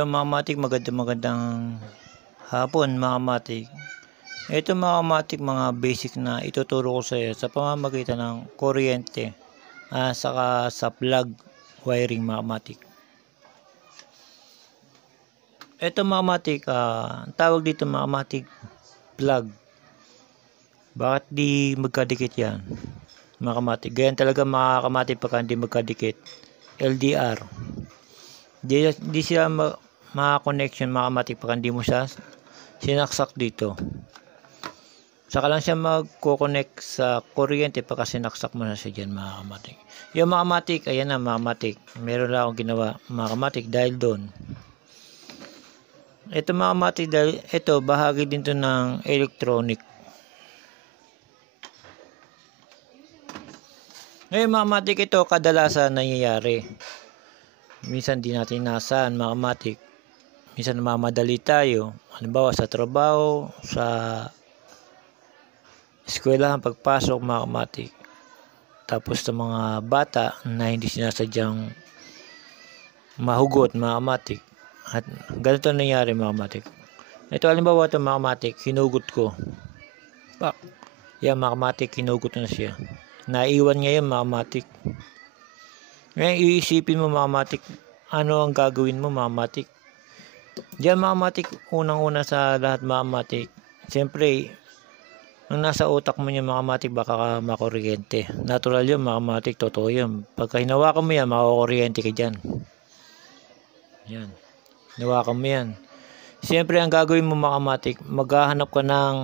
Yung mga matik, magandang hapon mga matik. Ito mga matik, mga basic na ituturo ko sa iyo sa pamamagitan ng kuryente saka sa plug wiring mga matik. Ito mga matik, ang tawag dito mga matik, plug. Bakit di magkadikit yan mga kamatik? Ganyan talaga mga kamatik pagka hindi magkadikit. LDR. Di sila mga connection mga kamatik pagka hindi mo siya sinaksak dito. Saka lang siya magko-connect sa kuryente pagka sinaksak mo na siya dyan mga kamatik. Yung mga kamatik, ayan na mga kamatik. Meron lang akong ginawa mga kamatik dahil doon. Ito mga kamatik, dahil ito bahagi din to ng electronic. Ngayon mga kamatik, ito kadalasan nangyayari. Minsan di natin nasaan mga kamatik. Minsan namamadali tayo. Halimbawa sa trabaho, sa eskwelahan, pagpasok mga kamatik. Tapos sa mga bata na hindi sinasadyang mahugot mga kamatik. At ganito nangyari mga kamatik. Ito halimbawa ito mga kamatik, hinugot ko. Pak. Yan mga kamatik, hinugot na siya. Naiwan ngayon mga kamatik. Ngayon iisipin mo mga kamatik, ano ang gagawin mo mga kamatik? Diyan mga kamatik, unang-una sa lahat mga kamatik, siyempre ang nasa utak mo niya mga kamatik, baka ka makuryente. Natural yun mga kamatik, totoo yun. Pagka hinawakan mo yan, makukuryente ka dyan. Yan, hinawakan mo yan. Siyempre ang gagawin mo mga kamatik, maghahanap ka ng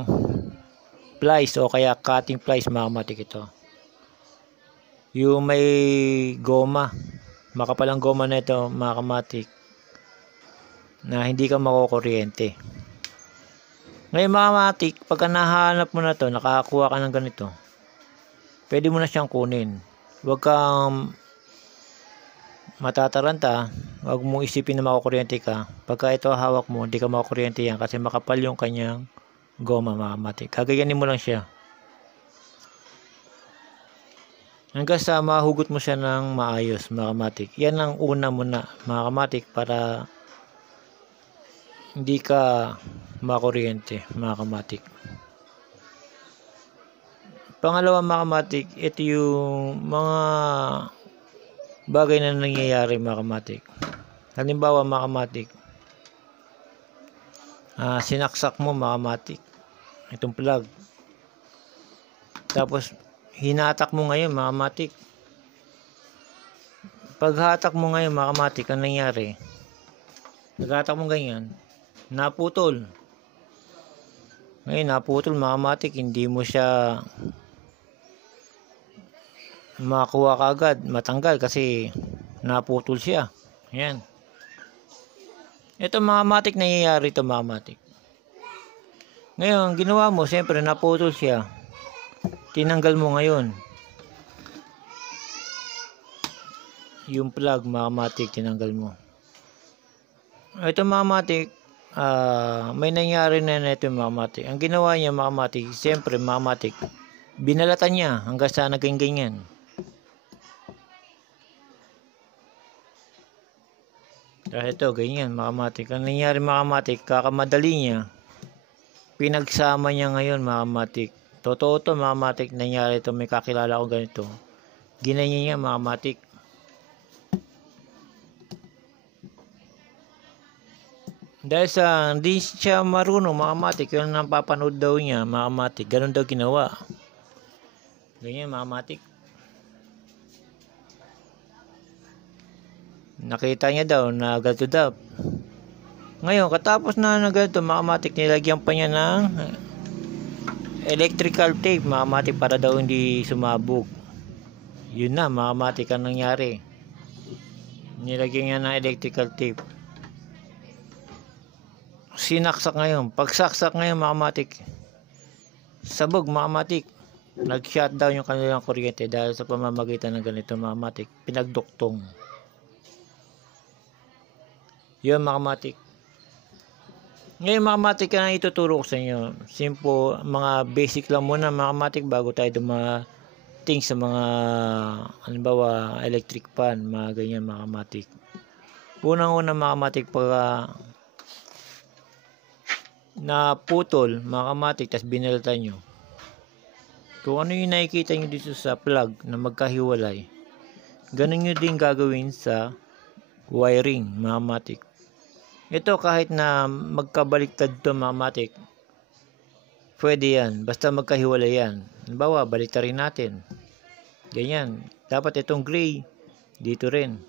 plies o kaya cutting plies mga kamatik ito. Yung may goma, makapalang goma na ito mga kamatik, na hindi ka makukuryente. Ngayon mga kamatik, pagka nahanap mo na to, nakakuha ka ng ganito, pwede mo na siyang kunin. Huwag kang matataranta, huwag mong isipin na makukuryente ka. Pagka ito hawak mo, hindi ka makukuryente yan kasi makapal yung kanyang goma mga kamatik. Gagayanin mo lang siya hanggang sa mahugot mo siya ng maayos mga kamatik. Yan ang una muna mga kamatik para hindi ka makuryente mga kamatik. Pangalawa mga kamatik, ito yung mga bagay na nangyayari mga kamatik. Halimbawa mga kamatik, sinaksak mo mga kamatik itong plug. Tapos hinatak mo ngayon mga kamatik. Paghatak mo ngayon mga kamatik, ang nangyari, naghatak mo ganyan, naputol. Ngayon naputol mga kamatik, hindi mo siya makuha kaagad, matanggal kasi naputol siya. Ayan. Ito mga kamatik, nangyayari ito mga kamatik. Ngayon ginawa mo, siyempre naputol siya, tinanggal mo ngayon yung plug mga kamatik, tinanggal mo. Ito mga kamatik, may nangyari na ito mga kamatik. Ang ginawa niya mga kamatik, siyempre mga kamatik, binalatan niya hanggang sa naging ganyan. Dahil ito ganyan mga kamatik. Ang nangyari mga kamatik, kakamadali niya, pinagsama niya ngayon mga kamatik. Totoo to mga kamatik, nangyari ito, may kakilala ko ganito. Ginanyan niya mga kamatik. Dahil sa hindi siya marunong mga kamatik, yun ang papanood daw niya mga kamatik, ganun daw ginawa. Ganyan mga kamatik. Nakita niya daw na ganito daw. Ngayon katapos na ganito mga kamatik, nilagyan pa niya ng electrical tape mga kamatik para daw hindi sumabog. Yun na mga kamatik ang nangyari. Nilagyan niya ng electrical tape. Sinaksak ngayon. Pagsaksak ngayon mga kamatik, sabog mga kamatik. Nag-shutdown yung kanilang kuryente dahil sa pamamagitan ng ganito mga kamatik. Pinagduktong. Yun mga kamatik. Ngayon mga kamatik, ang ituturo ko sa inyo, simple, mga basic lang muna mga kamatik bago tayo dumating sa mga halimbawa electric fan, mga ganyan mga kamatik. Unang-una mga kamatik, pag naputol mga kamatik, tas binalitan nyo, kung ano yung nakikita nyo dito sa plug na magkahiwalay, ganun nyo din gagawin sa wiring mga kamatik. Ito kahit na magkabaliktad to mga kamatik, pwede yan, basta magkahiwalay yan. Halimbawa, baliktarin natin, ganyan. Dapat itong gray dito rin,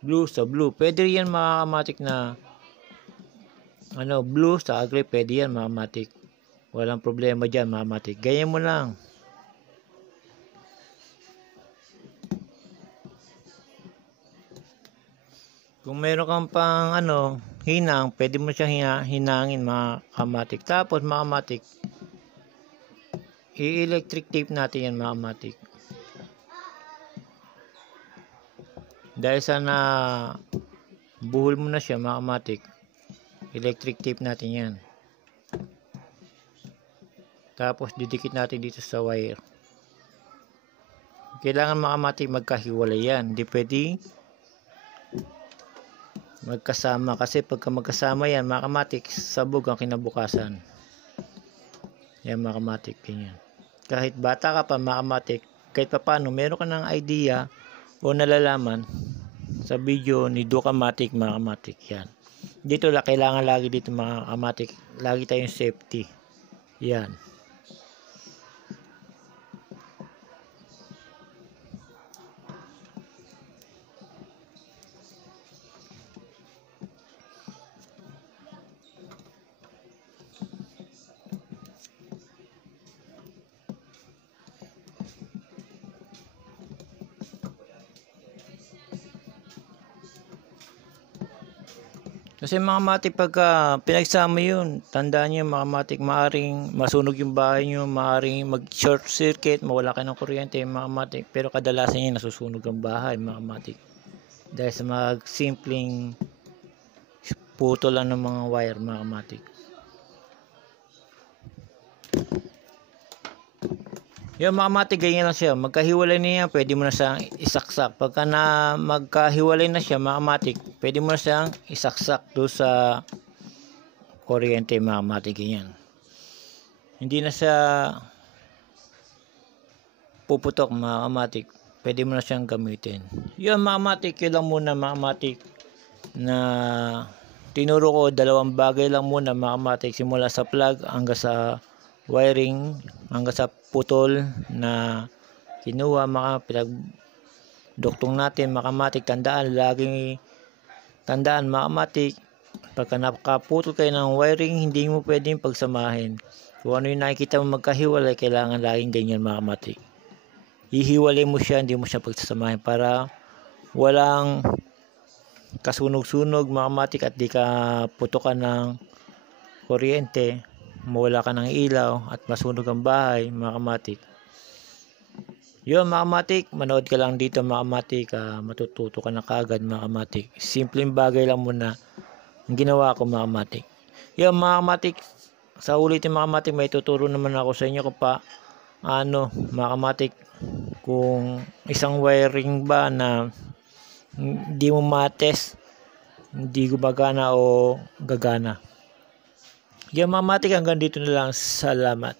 blue sa blue, pwede yan mga kamatik, na blue sa gray, pwede yan mga kamatik. Walang problema dyan mga kamatik. Ganyan mo lang. Kung meron kang pang hinang, pwede mo siyang hinangin mga kamatik. Tapos mga kamatik, i-electric tape natin yan mga kamatik. Dahil sa na buhol mo na siya mga kamatik, electric tape natin yan. Tapos didikit natin dito sa wire. Kailangan mga kamatik magkahiwalay yan. Hindi pwede magkasama, kasi pagka magkasama yan mga kamatik, sabog ang kinabukasan. Yan mga kamatik, ganyan. Kahit bata ka pa mga kamatik, kahit pa paano meron ka ng idea o nalalaman sa video ni Dokamatik mga kamatik. Yan. Dito kailangan lagi dito mga kamatik, lagi tayong safety. Yan. Kasi mga kamatik, pagka pinagsama yun, tandaan nyo mga kamatik, maaring masunog yung bahay nyo, maaring mag short circuit, mawala kayo ng kuryente mga kamatik. Pero kadalasan yun, nasusunog ang bahay mga kamatik, dahil sa mga simpleng putol lang ng mga wire mga kamatik. Yung mga kamatik, ganyan lang siya. Magkahiwalay na yan, pwede mo na siyang isaksak. Pagka na magkahiwalay na siya mga kamatik, pwede mo na siyang isaksak doon sa kuryente mga kamatik, ganyan. Hindi na siya puputok mga kamatik, pwede mo na siyang gamitin. Yung mga kamatik, yun lang muna mga kamatik na tinuro ko. Dalawang bagay lang muna mga kamatik, simula sa plug hanggang sa wiring, hanggang sa putol na kinuha mga pinagduktong natin mga kamatik. Laging tandaan mga kamatik, pagka nakaputol kayo ng wiring, hindi mo pwedeng pagsamahin. Kung ano yung nakikita mo magkahiwalay, kailangan laging ganyan mga kamatik. Ihiwalay mo siya, hindi mo siya pagsasamahin, para walang kasunog-sunog mga kamatik at di ka putukan ng kuryente, mawala ka ng ilaw at masunog ang bahay mga kamatik. Yun mga kamatik, manood ka lang dito mga kamatik, matututo ka na kaagad mga kamatik. Simpleng bagay lang muna ang ginawa ko mga kamatik. Yun mga kamatik, sa ulitin mga kamatik, may tuturo naman ako sa inyo kung mga kamatik, kung isang wiring ba na hindi mo matest, hindi gumagana o gagana. Yan mga kamatik, hanggang dito na lang. Salamat.